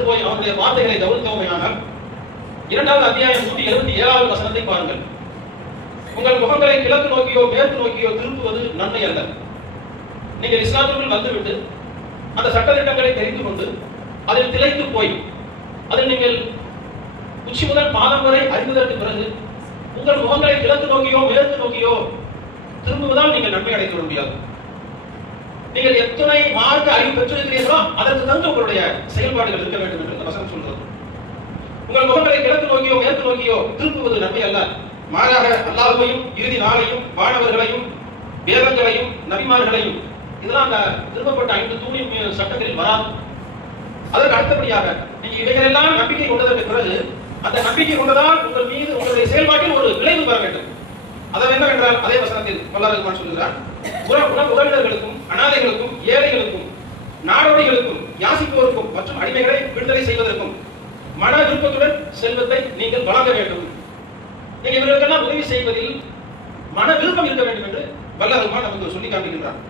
எடுத்து போய் அவருடைய வார்த்தைகளை கவனித்தோமையானால் 2வது அத்தியாயம் 177வது வசனத்தை பாருங்கள். உங்கள் முகங்களை கிழக்கு நோக்கியோ மேற்கு நோக்கியோ திருப்புவது நன்மை அல்ல. நீங்கள் இஸ்லாத்திற்குள் வந்துவிட்டு அந்த சட்டத்திட்டங்களை தெரிந்து கொண்டு அதில் திளைத்து போய் அதில் நீங்கள் உச்சி முதல் பாதம் வரை அறிந்ததற்கு பிறகு உங்கள் முகங்களை கிழக்கு நோக்கியோ மேற்கு நோக்கியோ திரும்புவதால் நீங்கள் நன்மை அடைந்து கொள்ள முடியாது. நீங்கள் எத்தனை மார்க்க அறிவு பெற்றிருக்கிறீர்களோ அதற்கு தகுந்த உங்களுடைய செயல்பாடுகள் இருக்க வேண்டும் என்று வசனம் சொல்றது. உங்கள் முகங்களை கிழக்கு நோக்கியோ மேற்கு நோக்கியோ திருப்புவது நன்மை அல்ல, மாறாக அல்லாஹ்வையும் இறுதி நாளையும் வானவர்களையும் வேதங்களையும் நபிமார்களையும் இதெல்லாம் அந்த திரும்பப்பட்ட 5 தூணின் சட்டங்களில் வராது. அதற்கு அடுத்தபடியாக நீங்க இவைகளெல்லாம் நம்பிக்கை கொண்டதற்கு பிறகு அந்த நம்பிக்கை கொண்டதால் உங்கள் மீது உங்களுடைய செயல்பாட்டில் ஒரு விளைவு வர வேண்டும். அது என்னவென்றால் அதே வசனத்தில் அல்லாஹ் ரஹ்மான் சொல்கிறார், உறவினர்களுக்கும் அனாதைகளுக்கும் ஏழைகளுக்கும் நாடோடிகளுக்கும் யாசிப்போருக்கும் மற்றும் அடிமைகளை விடுதலை செய்வதற்கும் மன விருப்பத்துடன் செல்வத்தை நீங்கள் வழங்க வேண்டும். நீங்க இவர்களுக்கெல்லாம் உதவி செய்வதில் மன விருப்பம் இருக்க வேண்டும் என்று அல்லாஹ் ரஹ்மான் நமக்கு சொல்லி காட்டுகின்றார்.